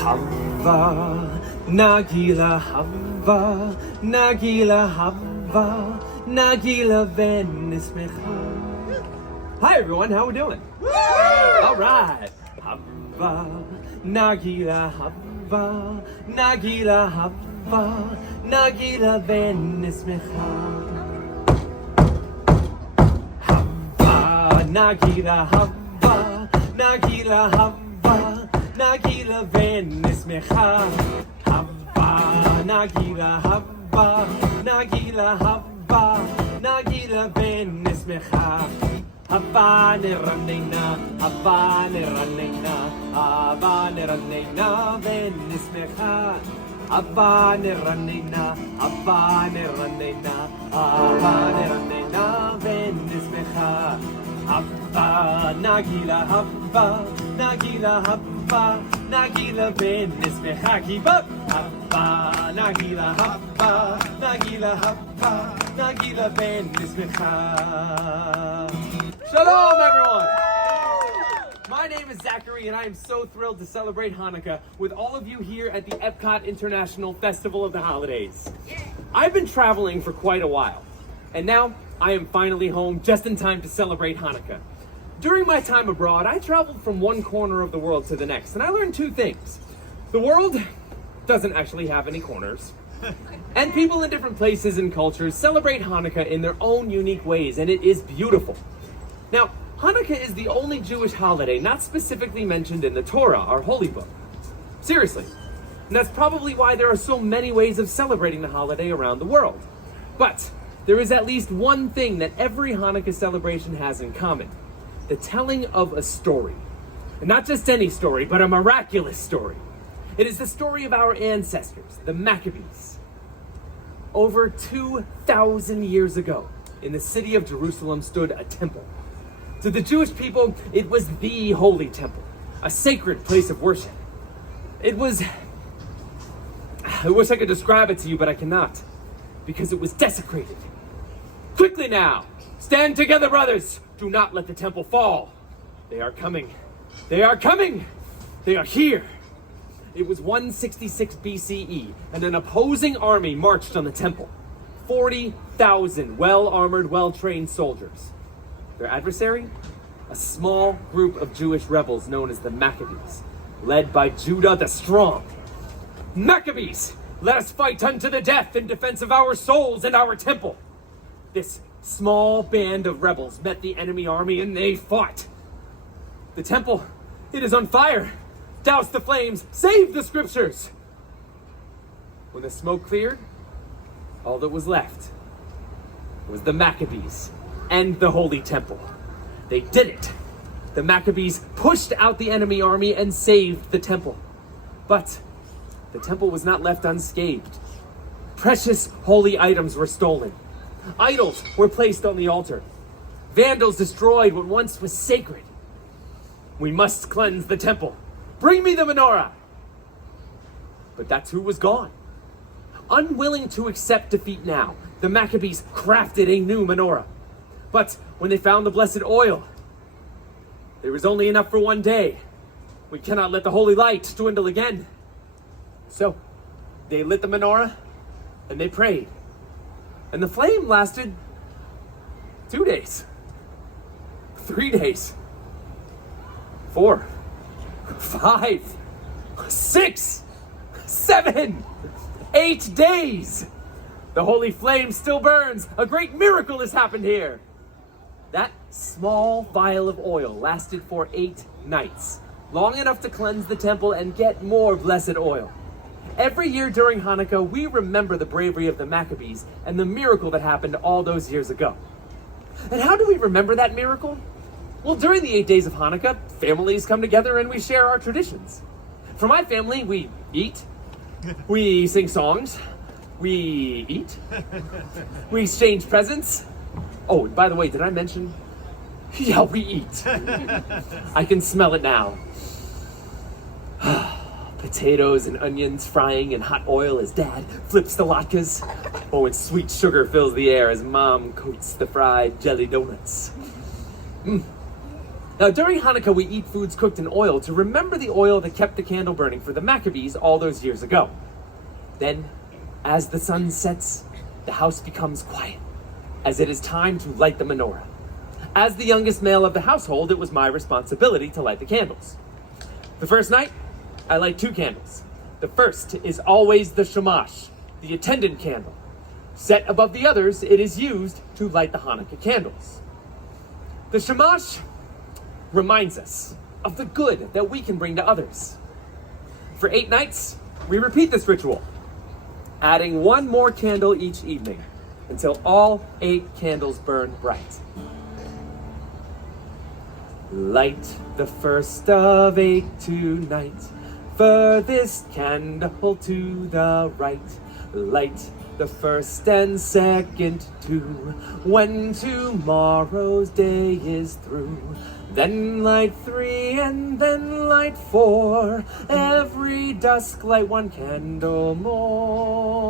Hava, Nagila Hava, Nagila Hava, Nagila Venismecha. Hi everyone, how we doing? All right. Hava, Nagila Hava, Nagila Hava, Nagila Venismecha. Hava, Nagila Hava, Nagila Hava, Nagila Venismecha. Hava, Nagila Hava, Nagila Hava, Nagila Venismecha. Hava neranena, Hava neranena, Hava neranena venismecha. Hava neranena, Hava neranena, Hava neranena venismecha. Hava nagila Hava, Nagila Hava, Nagila venismecha. Keep up. Hava nagila Hava, Nagila Hava, Nagila venismecha. Shalom, everyone! My name is Zachary, and I am so thrilled to celebrate Hanukkah with all of you here at the EPCOT International Festival of the Holidays. I've been traveling for quite a while, and now I am finally home just in time to celebrate Hanukkah. During my time abroad, I traveled from one corner of the world to the next, and I learned two things. The world doesn't actually have any corners, and people in different places and cultures celebrate Hanukkah in their own unique ways, and it is beautiful. Now, Hanukkah is the only Jewish holiday not specifically mentioned in the Torah, our holy book. Seriously. And that's probably why there are so many ways of celebrating the holiday around the world. But there is at least one thing that every Hanukkah celebration has in common: the telling of a story. And not just any story, but a miraculous story. It is the story of our ancestors, the Maccabees. Over 2,000 years ago, in the city of Jerusalem stood a temple. To the Jewish people, it was the holy temple, a sacred place of worship. I wish I could describe it to you, but I cannot, because it was desecrated. Quickly now, stand together, brothers. Do not let the temple fall. They are coming. They are coming. They are here. It was 166 BCE, and an opposing army marched on the temple. 40,000 well-armored, well-trained soldiers. Their adversary? A small group of Jewish rebels known as the Maccabees, led by Judah the Strong. Maccabees, let us fight unto the death in defense of our souls and our temple. This small band of rebels met the enemy army and they fought. The temple, it is on fire. Douse the flames, save the scriptures. When the smoke cleared, all that was left was the Maccabees and the Holy Temple. They did it. The Maccabees pushed out the enemy army and saved the temple. But the temple was not left unscathed. Precious holy items were stolen. Idols were placed on the altar. Vandals destroyed what once was sacred. We must cleanse the temple. Bring me the menorah. But that too was gone. Unwilling to accept defeat now, the Maccabees crafted a new menorah. But when they found the blessed oil, there was only enough for one day. We cannot let the holy light dwindle again. So they lit the menorah and they prayed. And the flame lasted 2 days, 3 days, 4, 5, 6, 7, 8 days. The holy flame still burns. A great miracle has happened here. That small vial of oil lasted for 8 nights, long enough to cleanse the temple and get more blessed oil. Every year during Hanukkah, we remember the bravery of the Maccabees and the miracle that happened all those years ago. And how do we remember that miracle? Well, during the 8 days of Hanukkah, families come together and we share our traditions. For my family, we eat, we sing songs, we eat, we exchange presents. Oh, by the way, did I mention? Yeah, we eat. I can smell it now. Potatoes and onions frying in hot oil as Dad flips the latkes. Oh, and sweet sugar fills the air as Mom coats the fried jelly donuts. Now, during Hanukkah, we eat foods cooked in oil to remember the oil that kept the candle burning for the Maccabees all those years ago. Then, as the sun sets, the house becomes quiet, as it is time to light the menorah. As the youngest male of the household, it was my responsibility to light the candles. The first night, I light 2 candles. The first is always the shamash, the attendant candle. Set above the others, it is used to light the Hanukkah candles. The shamash reminds us of the good that we can bring to others. For 8 nights, we repeat this ritual, adding 1 more candle each evening until all 8 candles burn bright. Light the first of 8 tonight, furthest candle to the right. Light the first and second too, when tomorrow's day is through. Then light 3 and then light 4, every dusk light 1 candle more,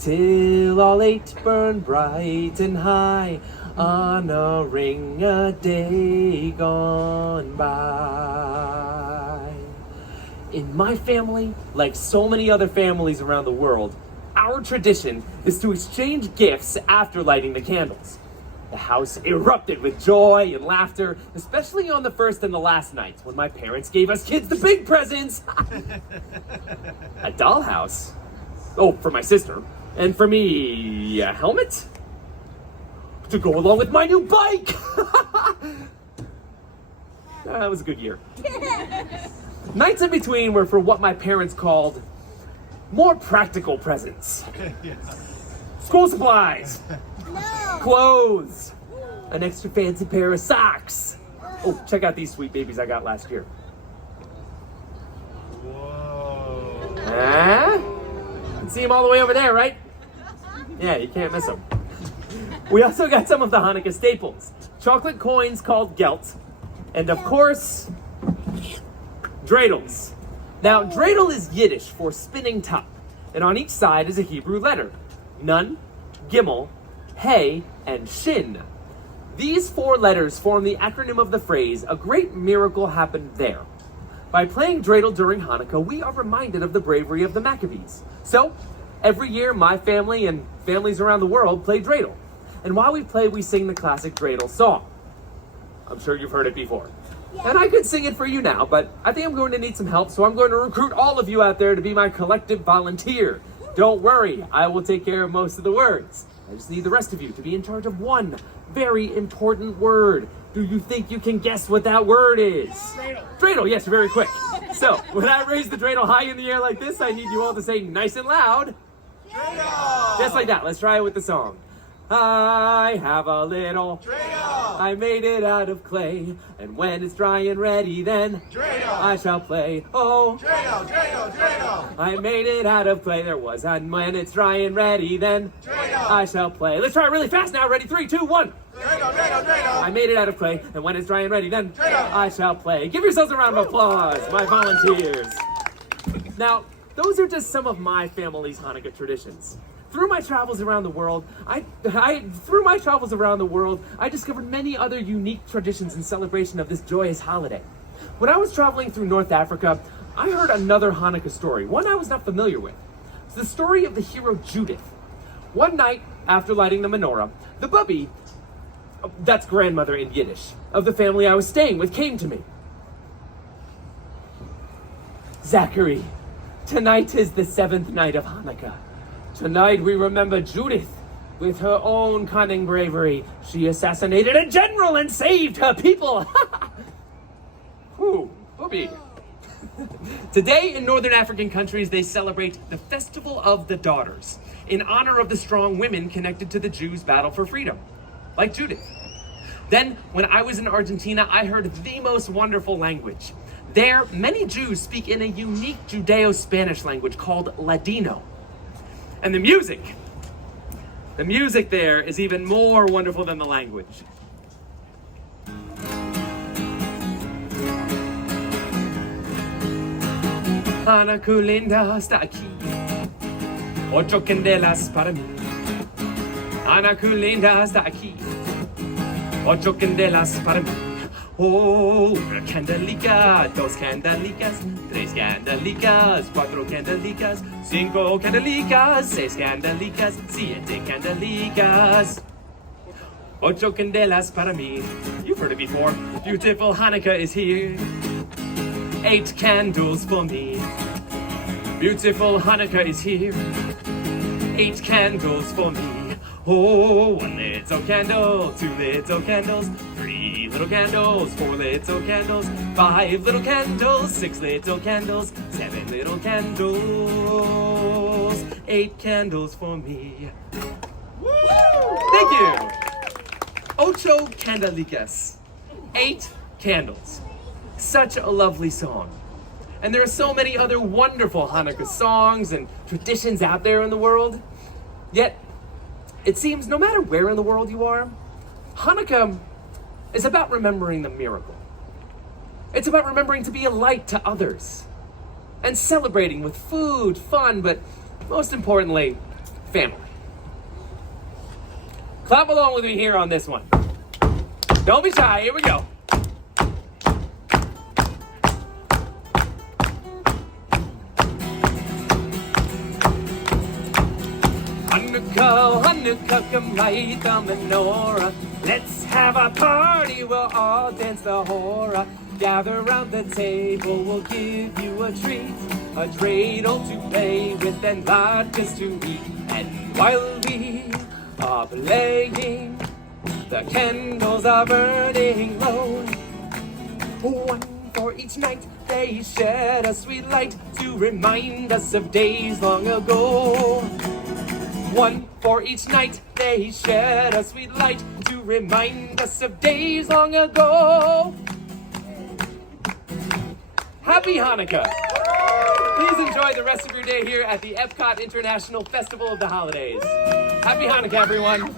till all 8 burn bright and high, honoring a day gone by. In my family, like so many other families around the world, our tradition is to exchange gifts after lighting the candles. The house erupted with joy and laughter, especially on the first and the last nights when my parents gave us kids the big presents. A dollhouse? Oh, for my sister. And for me, a helmet? To go along with my new bike! That was a good year. Nights in between were for what my parents called more practical presents. School supplies. Clothes, an extra fancy pair of socks. Oh, check out these sweet babies I got last year. Whoa. You can see them all the way over there, right? Yeah, you can't miss them. We also got some of the Hanukkah staples. Chocolate coins called gelt. And of course, dreidels. Now, dreidel is Yiddish for spinning top. And on each side is a Hebrew letter. Nun, Gimel, Hey, and Shin. These 4 letters form the acronym of the phrase, a great miracle happened there. By playing dreidel during Hanukkah, we are reminded of the bravery of the Maccabees. So, every year my family and families around the world play dreidel. And while we play, we sing the classic dreidel song. I'm sure you've heard it before. And I could sing it for you now, but I think I'm going to need some help, so I'm going to recruit all of you out there to be my collective volunteer. Don't worry, I will take care of most of the words. I just need the rest of you to be in charge of 1 very important word. Do you think you can guess what that word is? Dreidel. Dreidel, yes, you're very quick. So, when I raise the dreidel high in the air like this, I need you all to say nice and loud. Dreidel. Just like that. Let's try it with the song. I have a little Dreidel. I made it out of clay, and when it's dry and ready, then Dreidel. I shall play. Oh, Dreidel, Dreidel, Dreidel. I made it out of clay, there was, and when it's dry and ready, then Dreidel. I shall play. Let's try it really fast now. Ready? 3, 2, 1. Dreidel, Dreidel, Dreidel. I made it out of clay, and when it's dry and ready, then Dreidel. I shall play. Give yourselves a round of applause, my volunteers. Now, those are just some of my family's Hanukkah traditions. Through my travels around the world, I discovered many other unique traditions in celebration of this joyous holiday. When I was traveling through North Africa, I heard another Hanukkah story, one I was not familiar with. It's the story of the hero Judith. One night, after lighting the menorah, the bubby, that's grandmother in Yiddish, of the family I was staying with came to me. Zachary, tonight is the 7th night of Hanukkah. Tonight we remember Judith. With her own cunning bravery, she assassinated a general and saved her people. Ooh, booby. Today in Northern African countries, they celebrate the Festival of the Daughters in honor of the strong women connected to the Jews' battle for freedom, like Judith. Then, when I was in Argentina, I heard the most wonderful language. There, many Jews speak in a unique Judeo-Spanish language called Ladino. And the music there is even more wonderful than the language. Hanukkah linda está aquí, 8 candelas para mí. Hanukkah linda está aquí, 8 candelas para mí. Oh, una candelica, dos candelicas, tres candelicas, cuatro candelicas, cinco candelicas, seis candelicas, siete candelicas. Ocho candelas para mí. You've heard it before. Beautiful Hanukkah is here. 8 candles for me. Beautiful Hanukkah is here. 8 candles for me. Oh, 1 little candle, 2 little candles, 3 little candles, 4 little candles, 5 little candles, 6 little candles, 7 little candles, 8 candles for me. Thank you. Ocho candelicas. 8 candles. Such a lovely song. And there are so many other wonderful Hanukkah songs and traditions out there in the world. Yet, it seems no matter where in the world you are, Hanukkah is about remembering the miracle. It's about remembering to be a light to others. And celebrating with food, fun, but most importantly, family. Clap along with me here on this one. Don't be shy, here we go. Hanukkah, Hanukkah, come light the menorah. Let's have a party, we'll all dance the hora. Gather round the table, we'll give you a treat. A dreidel to play with and latkes to eat. And while we are playing, the candles are burning low. 1 for each night, they shed a sweet light to remind us of days long ago. 1 for each night, they shed a sweet light to remind us of days long ago. Happy Hanukkah! Please enjoy the rest of your day here at the EPCOT International Festival of the Holidays. Happy Hanukkah, everyone!